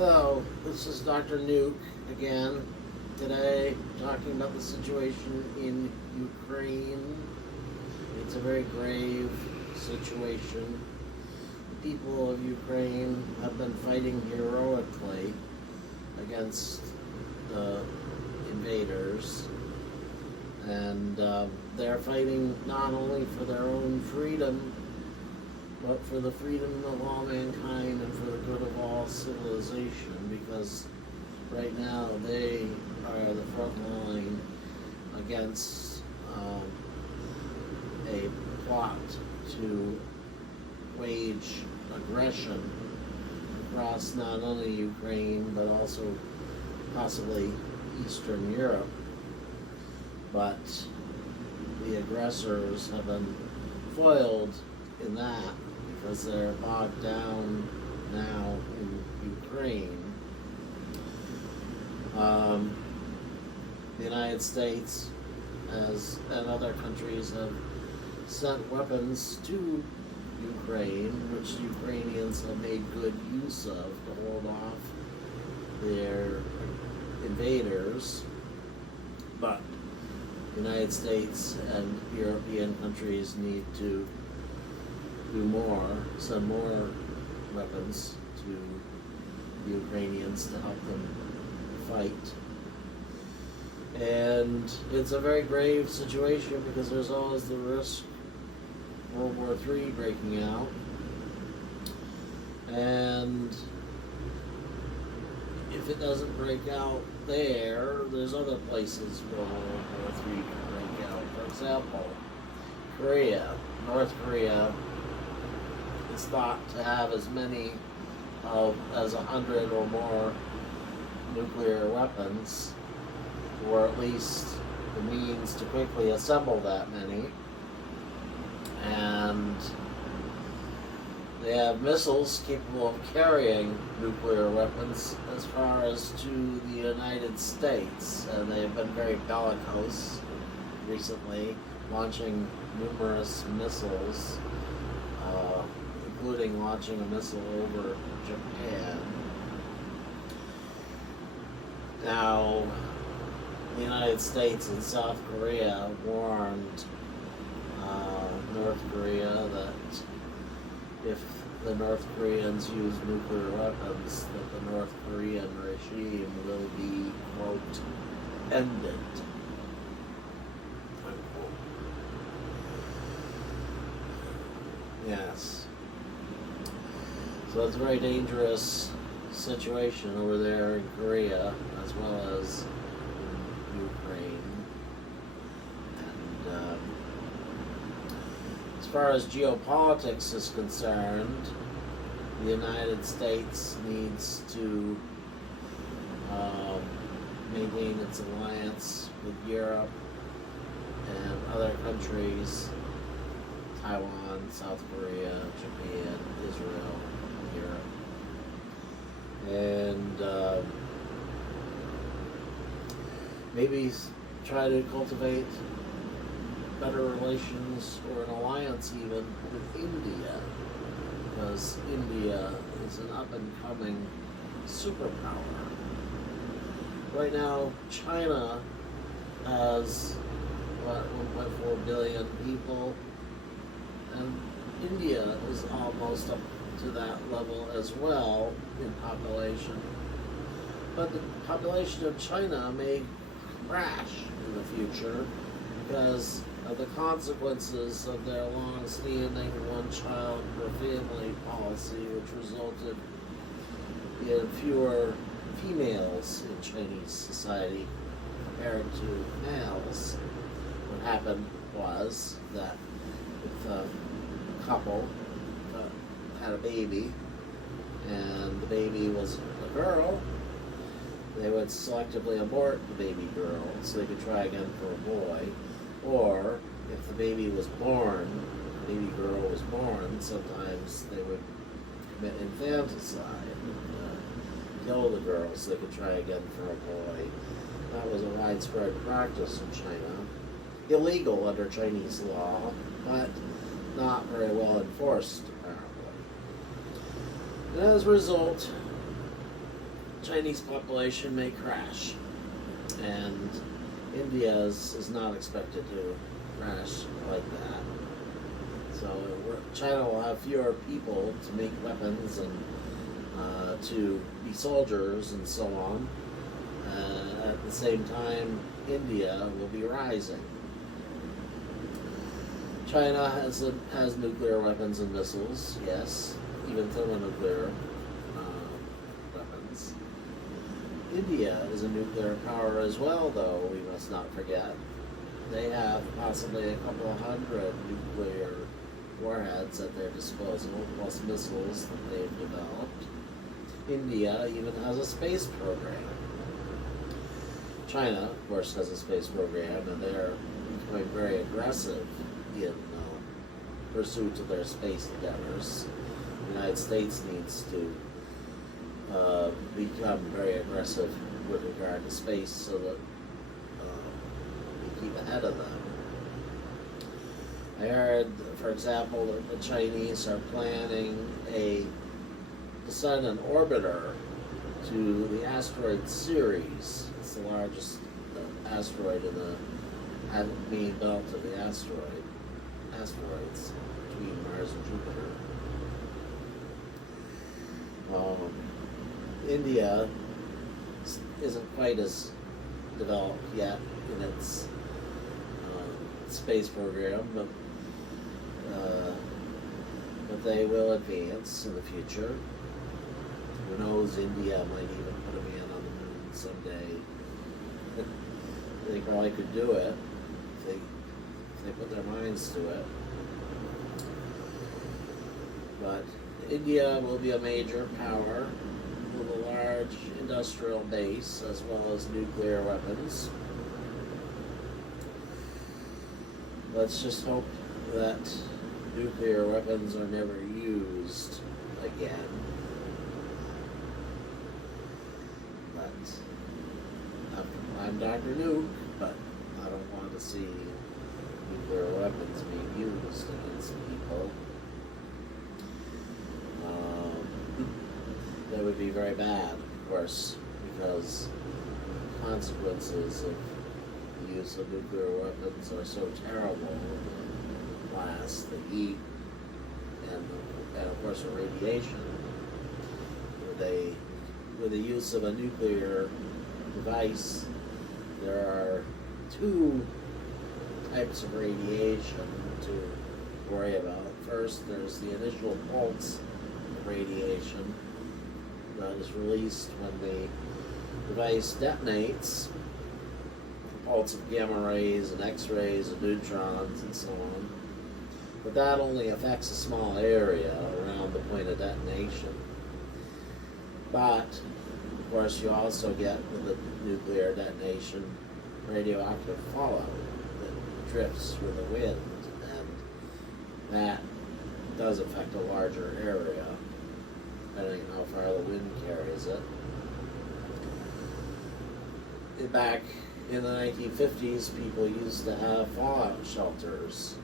Hello, this is Dr. Nuke again. Today, talking about the situation in Ukraine. It's a very grave situation. The people of Ukraine have been fighting heroically against the invaders, and they're fighting not only for their own freedom, but for the freedom of all mankind and for the good of all civilization, because right now they are the front line against a plot to wage aggression across not only Ukraine but also possibly Eastern Europe. But the aggressors have been foiled in that because they're bogged down now in Ukraine. The United States and other countries have sent weapons to Ukraine, which the Ukrainians have made good use of to hold off their invaders. But the United States and European countries need to do more, send more weapons to the Ukrainians to help them fight. And it's a very grave situation because there's always the risk of World War III breaking out. And if it doesn't break out there's other places where World War III can break out. For example, Korea, North Korea, is thought to have as many as 100 or more nuclear weapons, or at least the means to quickly assemble that many. And they have missiles capable of carrying nuclear weapons as far as to the United States, and they have been very bellicose recently, launching numerous missiles, including launching a missile over Japan. Now, the United States and South Korea warned North Korea that if the North Koreans use nuclear weapons, that the North Korean regime will be, quote, ended. Unquote. Yes. So it's a very dangerous situation over there in Korea, as well as in Ukraine. And as far as geopolitics is concerned, the United States needs to maintain its alliance with Europe and other countries, Taiwan, South Korea, Japan, Israel, Europe, and maybe try to cultivate better relations or an alliance even with India, because India is an up-and-coming superpower. Right now, China has, 1.4 billion people, and India is almost up to that level as well in population. But the population of China may crash in the future because of the consequences of their long-standing one-child per family policy, which resulted in fewer females in Chinese society compared to males. What happened was that if a couple had a baby and the baby was a girl, they would selectively abort the baby girl so they could try again for a boy. Or if the baby was born, the baby girl was born, sometimes they would commit infanticide and kill the girl so they could try again for a boy. That was a widespread practice in China. Illegal under Chinese law, but not very well enforced, apparently. And as a result, Chinese population may crash, and India's is not expected to crash like that. So China will have fewer people to make weapons and to be soldiers and so on. At the same time, India will be rising. China has nuclear weapons and missiles, yes, even thermonuclear weapons. India is a nuclear power as well, though, we must not forget. They have possibly a couple of hundred nuclear warheads at their disposal, plus missiles that they've developed. India even has a space program. China, of course, has a space program, and they're becoming very aggressive in pursuit of their space endeavors. The United States needs to become very aggressive with regard to space so that we keep ahead of them. I heard, for example, that the Chinese are planning to send an orbiter to the asteroid Ceres. It's the largest asteroid in the main belt of the asteroids between Mars and Jupiter. India isn't quite as developed yet in its space program, but they will advance in the future. Who knows, India might even put a man on the moon someday. They probably could do it if they put their minds to it. But India will be a major power with a large industrial base as well as nuclear weapons. Let's just hope that nuclear weapons are never used again. But I'm Dr. Nuke, but I don't want to see nuclear weapons being used against people. That would be very bad, of course, because the consequences of the use of nuclear weapons are so terrible. The blast, the heat, and of course the radiation. With the use of a nuclear device, there are two types of radiation to worry about. First, there's the initial pulse of radiation that is released when the device detonates, a pulse of gamma rays and X-rays and neutrons and so on. But that only affects a small area around the point of detonation. But, of course, you also get, with the nuclear detonation, radioactive fallout that drifts with the wind, and that does affect a larger area, depending on how far the wind carries it. Back in the 1950s, people used to have fallout shelters,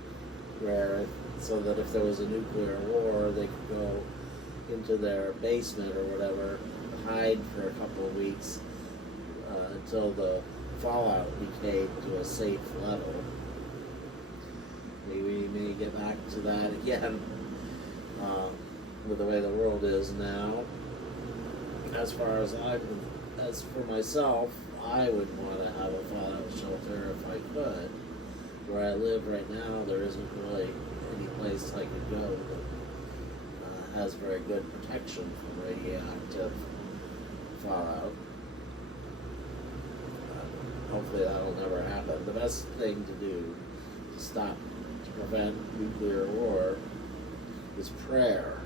so that if there was a nuclear war, they could go into their basement or whatever, hide for a couple of weeks until the fallout decayed to a safe level. Maybe we may get back to that again with the way the world is now. As for myself, I would want to have a fallout shelter if I could. Where I live right now, there isn't really any place I could go that has very good protection from radioactive fallout. Hopefully that'll never happen. The best thing to do to prevent nuclear war is prayer.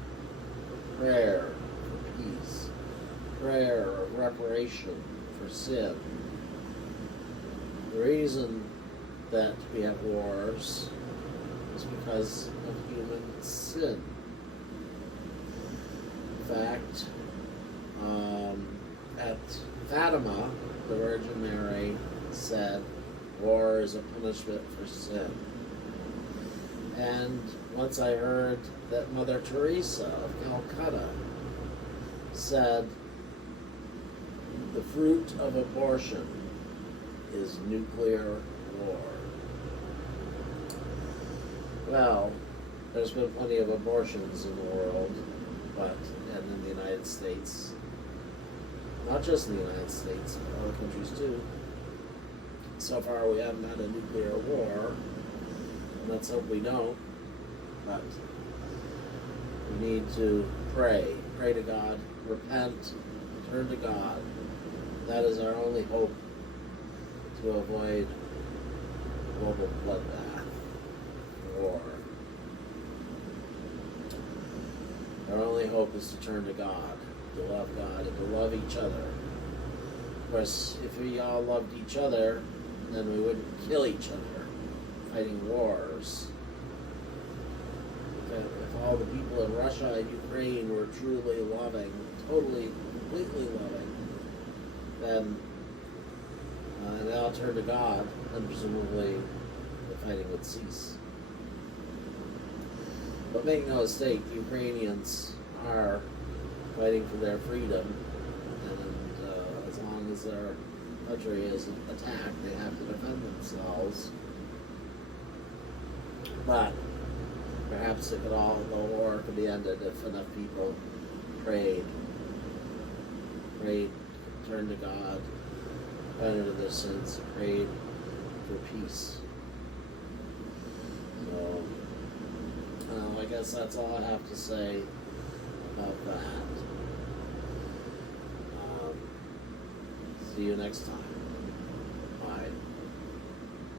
Prayer for peace. Prayer of reparation for sin. The reason that we have wars is because of human sin. In fact, at Fatima, the Virgin Mary said, war is a punishment for sin. And once I heard that Mother Teresa of Calcutta said The fruit of abortion is nuclear war. Well, there's been plenty of abortions in the world, and in the United States. Not just in the United States, but other countries too. So far we haven't had a nuclear war, and let's hope we don't, but we need to pray to God, repent, turn to God. That is our only hope to avoid global bloodbath, war. Our only hope is to turn to God, and to love each other. Of course, if we all loved each other, then we wouldn't kill each other, fighting wars. If all the people in Russia and Ukraine were truly loving, totally, completely loving, then they all turn to God, and presumably the fighting would cease. But make no mistake, the Ukrainians are fighting for their freedom, and as long as their country is attacked, they have to defend themselves. But perhaps the war could be ended if enough people prayed, turned to God, repented of their sins, prayed for peace. So, I guess that's all I have to say about that. See you next time.